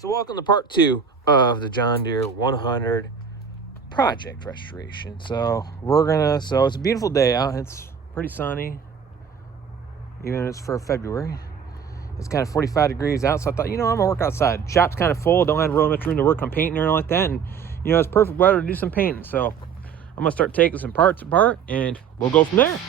So welcome to part 2 of the John Deere 100 project restoration. So it's a beautiful day out. It's pretty sunny, even if it's for February. It's kind of 45 degrees out, so I thought, I'm gonna work outside. Shop's kind of full, don't have really much room to work on painting or anything like that, and it's perfect weather to do some painting. So I'm gonna start taking some parts apart and we'll go from there.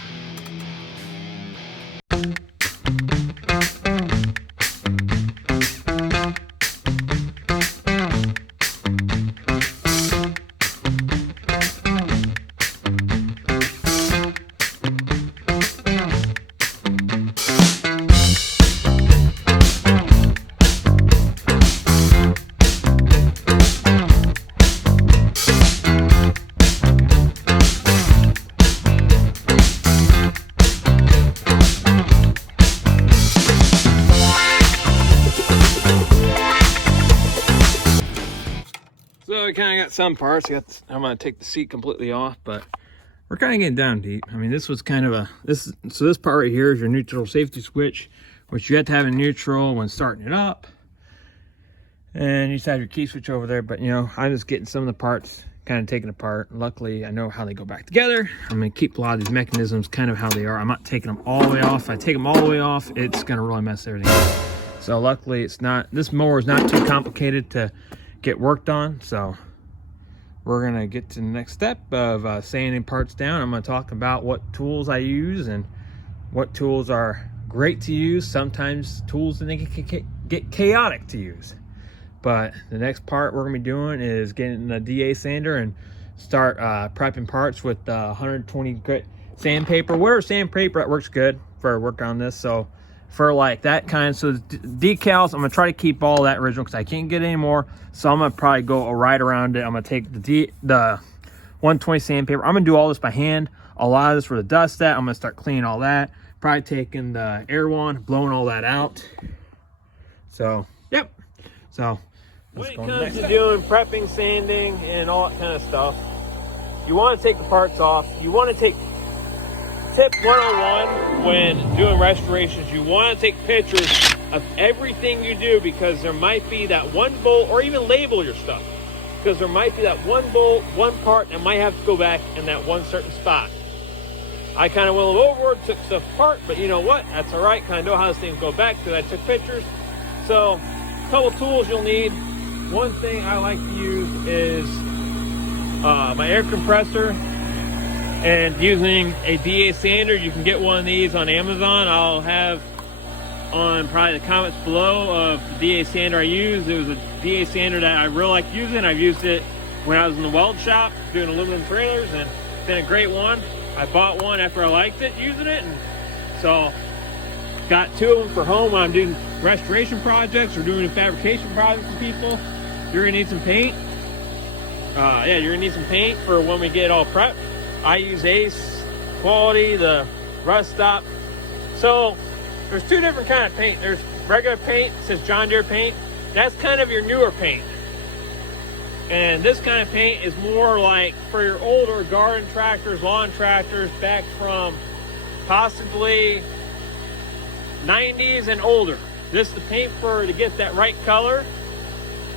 So I kind of got some parts. I'm going to take the seat completely off, but we're kind of getting down deep. I mean, this was kind of this part right here is your neutral safety switch, which you have to have in neutral when starting it up. And you just have your key switch over there, but I'm just getting some of the parts kind of taken apart. Luckily, I know how they go back together. I'm going to keep a lot of these mechanisms kind of how they are. I'm not taking them all the way off. If I take them all the way off, it's going to really mess everything up. So luckily, this mower is not too complicated to get worked on. So we're gonna get to the next step of sanding parts down. I'm gonna talk about what tools I use and what tools are great to use. Sometimes tools that get chaotic to use. But the next part we're gonna be doing is getting a DA sander and start prepping parts with 120 grit sandpaper. Whatever sandpaper that works good for working on this. So for like that kind, so decals, I'm gonna try to keep all that original because I can't get any more. So I'm gonna probably go right around it. I'm gonna take the 120 sandpaper. I'm gonna do all this by hand. A lot of this for the dust that I'm gonna start cleaning all that. Probably taking the air wand, blowing all that out. So yep. So when it comes to doing prepping, sanding, and all that kind of stuff, you want to take the parts off. You want to take tip 101 when doing restorations. You want to take pictures of everything you do, because there might be that one bolt, or even label your stuff, because there might be that one bolt, one part that might have to go back in that one certain spot. I kind of went overboard, took stuff apart, but you know what? That's all right. Kind of know how this things go back because I took pictures. So a couple tools you'll need. One thing I like to use is my air compressor. And using a DA sander, you can get one of these on Amazon. I'll have on probably the comments below of the DA sander I use. It was a DA sander that I really like using. I've used it when I was in the Weld shop doing aluminum trailers, and it's been a great one. I bought one after I liked it, using it, and so got 2 of them for home when I'm doing restoration projects or doing fabrication projects for people. You're gonna need some paint. You're gonna need some paint for when we get it all prepped. I use Ace Quality, the Rust Stop. So there's 2 different kind of paint. There's regular paint, it says John Deere paint. That's kind of your newer paint. And this kind of paint is more like for your older garden tractors, lawn tractors, back from possibly 90s and older. This is the paint to get that right color.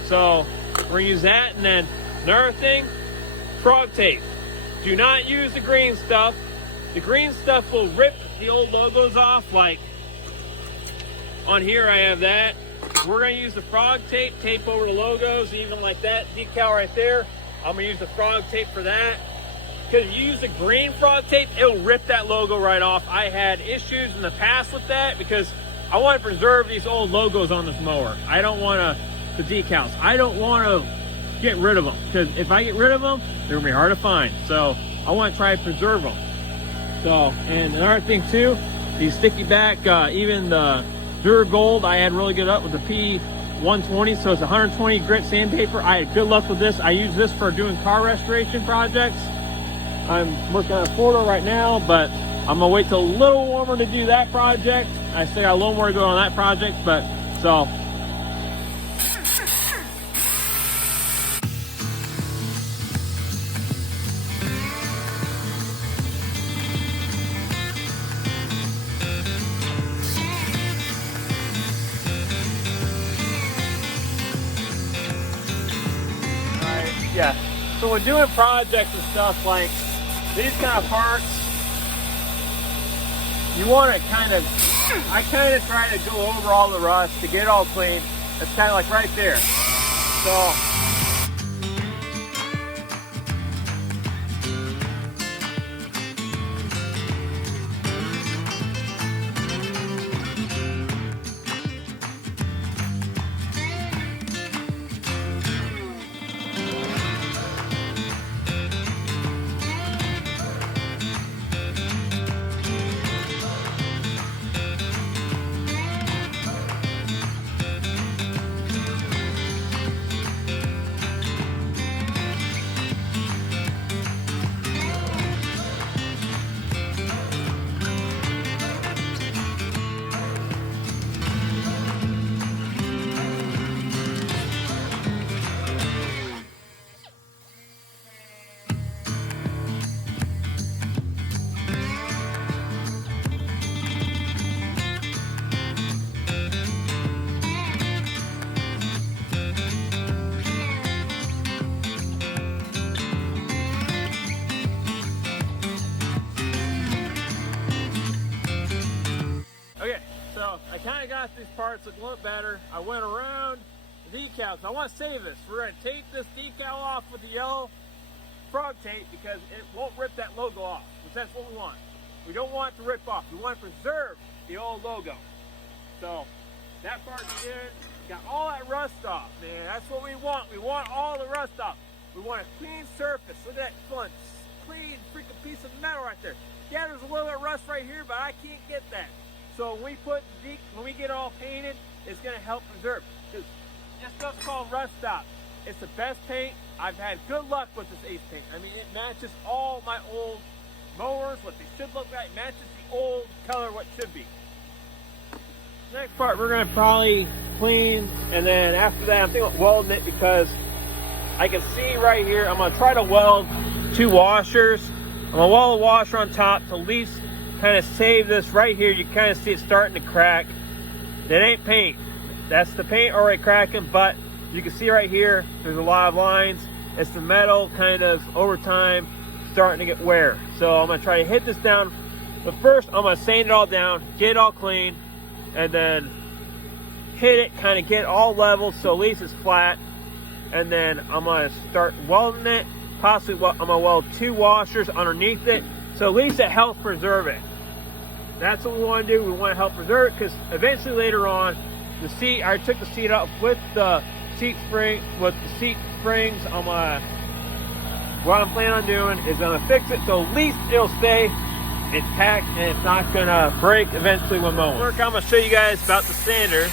So we're gonna use that. And then another thing, frog tape. Do not use the green stuff. The green stuff will rip the old logos off. Like on here I have that. We're gonna use the frog tape, tape over the logos, even like that decal right there. I'm gonna use the frog tape for that. Because if you use the green frog tape, it'll rip that logo right off. I had issues in the past with that because I want to preserve these old logos on this mower. I don't want the decals. I don't want to get rid of them, because if I get rid of them, they're gonna be hard to find. So I want to try to preserve them. So, and another thing too, these sticky back, even the Dura-Gold, I had really good luck with the P120. So it's 120 grit sandpaper. I had good luck with this. I use this for doing car restoration projects. I'm working on a 4-door right now, but I'm gonna wait till a little warmer to do that project. I still got a little more to go on that project, but so. So when doing projects and stuff like these kind of parts, you want to I kind of try to go over all the rust to get it all clean. It's kind of like right there. So I kind of got these parts looking a little better. I went around the decals. I want to save this. We're going to tape this decal off with the yellow frog tape because it won't rip that logo off, which that's what we want. We don't want it to rip off. We want to preserve the old logo. So that part's in. Got all that rust off, man. That's what we want. We want all the rust off. We want a clean surface. Look at that fun, clean freaking piece of metal right there. Yeah, there's a little bit of rust right here, but I can't get that. So when we get all painted, it's going to help preserve. This stuff's called Rust Stop. It's the best paint. I've had good luck with this Ace paint. I mean, it matches all my old mowers, what they should look like. It matches the old color, what should be. Next part, we're going to probably clean, and then after that, I'm thinking about welding it because I can see right here, I'm going to try to weld 2 washers. I'm going to weld a washer on top to at least kind of save this right here. You kind of see it starting to crack. That ain't paint. That's the paint already cracking, but you can see right here, there's a lot of lines. It's the metal kind of over time starting to get wear. So I'm going to try to hit this down. But first, I'm going to sand it all down, get it all clean, and then hit it, kind of get it all leveled so at least it's flat. And then I'm going to start welding it. Possibly I'm going to weld 2 washers underneath it. So at least it helps preserve it. That's what we want to do. We want to help preserve it because eventually later on, the seat, I took the seat up with the seat spring, with the seat springs. What I'm planning on doing is I'm going to fix it so at least it'll stay intact and it's not going to break eventually when mowing. I'm going to show you guys about the sander.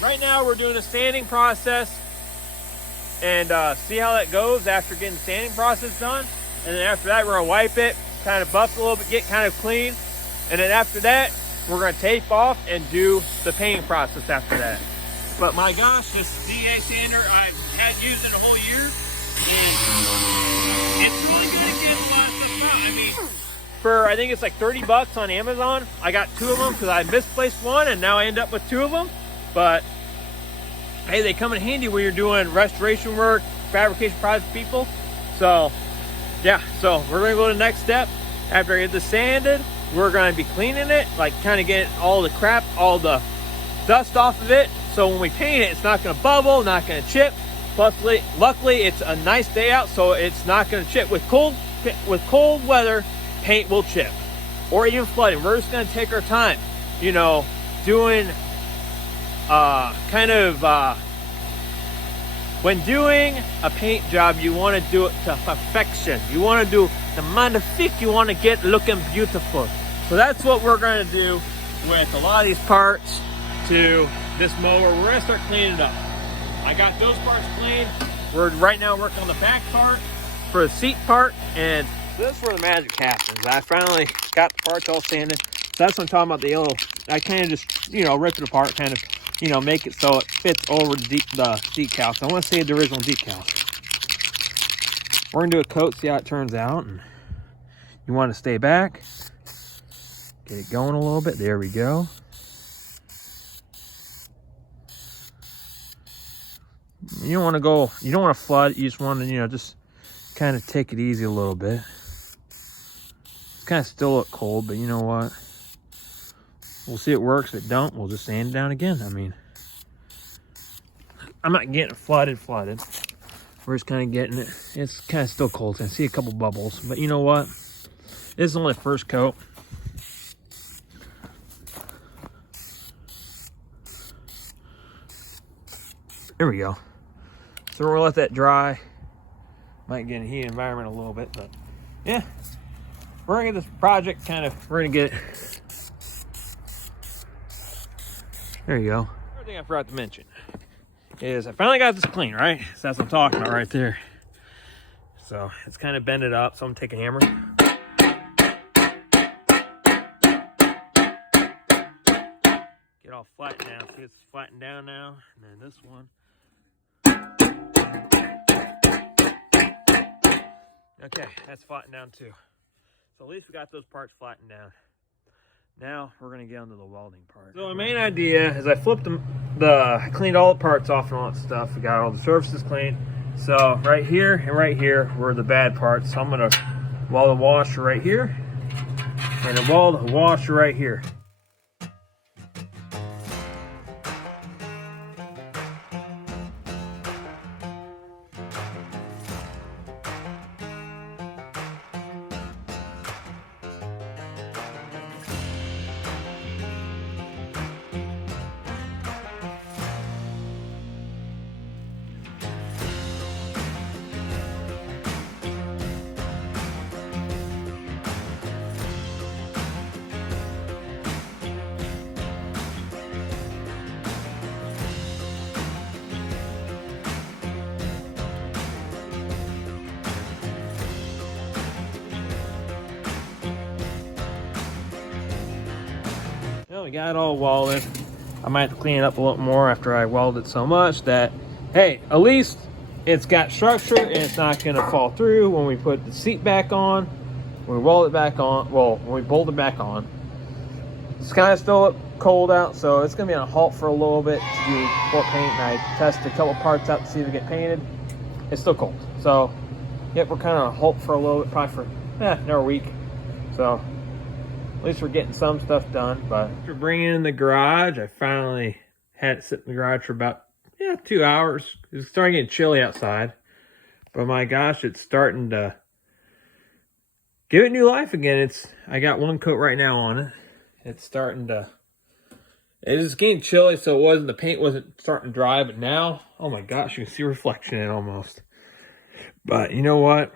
Right now we're doing a sanding process and see how that goes after getting the sanding process done. And then after that we're going to wipe it, kind of buff a little bit, get kind of clean. And then after that we're going to tape off and do the painting process after that. But my gosh, this DA sander I've had used it a whole year and it's really good at getting a lot of stuff out. I mean, for I think it's like 30 bucks on Amazon. I got 2 of them because I misplaced one and now I end up with 2 of them. But hey, they come in handy when you're doing restoration work, fabrication projects, people. So yeah, so we're going to go to the next step. After I get this sanded, we're going to be cleaning it, like kind of getting all the crap, all the dust off of it. So when we paint it, it's not going to bubble, not going to chip. Luckily, it's a nice day out, so it's not going to chip. With cold weather, paint will chip, or even flooding. We're just going to take our time, you know, doing when doing a paint job, you want to do it to perfection. You want to do the magnifique. You want to get looking beautiful. So that's what we're going to do with a lot of these parts to this mower. We're going to start cleaning it up. I got those parts clean. We're right now working on the back part for the seat part, and this is where the magic happens. I finally got the parts all sanded. So that's what I'm talking about, the yellow. I kind of just, you know, rip it apart, kind of, you know, make it so it fits over the decals. I want to say the original decals. we're gonna do a coat, see how it turns out. And you want to stay back, get it going a little bit. There we go. You don't want to go, you don't want to flood. You just want to, you know, just kind of take it easy a little bit. It's kind of still look cold, but you know what? We'll see if it works. If it don't, we'll just sand it down again. I mean, I'm not getting flooded. We're just kind of getting it. It's kind of still cold. I see a couple bubbles, but you know what? This is only the first coat. There we go. So we're gonna let that dry. Might get in a heated environment a little bit, but yeah. We're gonna get this project we're gonna get it. There you go. Another thing I forgot to mention is I finally got this clean, right? So that's what I'm talking about right there. So it's kind of bended up, so I'm gonna take a hammer. Get all flattened down. See, it's flattened down now. And then this one. Okay, that's flattened down too. So at least we got those parts flattened down. Now we're gonna get onto the welding part. So my main idea is I flipped I cleaned all the parts off and all that stuff. We got all the surfaces cleaned. So right here and right here were the bad parts. So I'm gonna weld a washer right here and a weld a washer right here. We got it all welded. I might have to clean it up a little more after I welded so much that, hey, at least it's got structure and it's not going to fall through when we put the seat back on, when we weld it back on, well, when we bolt it back on. It's kind of still cold out, so it's going to be on a halt for a little bit to do pour paint, and I tested a couple parts out to see if they get painted. It's still cold. So, yep, we're kind of on a halt for a little bit, probably for another week. So, at least we're getting some stuff done. But after bringing in the garage, I finally had it sit in the garage for about 2 hours. It's starting to get chilly outside, but my gosh, it's starting to give it new life again. I got one coat right now on it. It's starting to, it is getting chilly, so the paint wasn't starting to dry, but now, oh my gosh, you can see reflection in it almost. But you know what?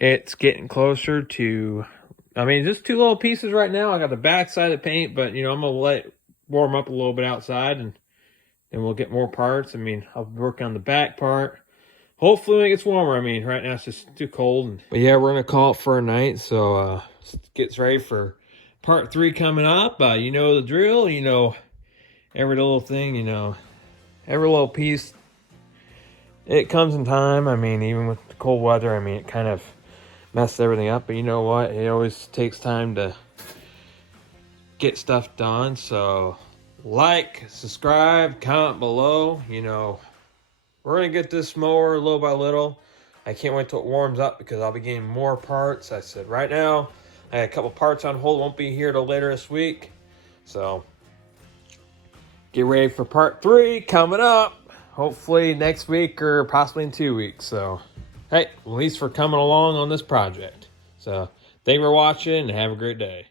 It's getting closer to, I mean, just two little pieces right now. I got the back side of the paint, but, you know, I'm going to let it warm up a little bit outside, and then we'll get more parts. I mean, I'll work on the back part. Hopefully when it gets warmer. I mean, right now it's just too cold. But yeah, we're going to call it for a night, so gets ready for part 3 coming up. You know the drill. You know, every little thing, you know, every little piece, it comes in time. I mean, even with the cold weather, I mean, it kind of messed everything up, but you know what, it always takes time to get stuff done. So like, subscribe, comment below. You know, we're gonna get this mower little by little. I can't wait till it warms up because I'll be getting more parts. I said right now I got a couple parts on hold, won't be here till later this week, so get ready for part 3 coming up, hopefully next week or possibly in 2 weeks. So hey, at least for coming along on this project. So thank you for watching and have a great day.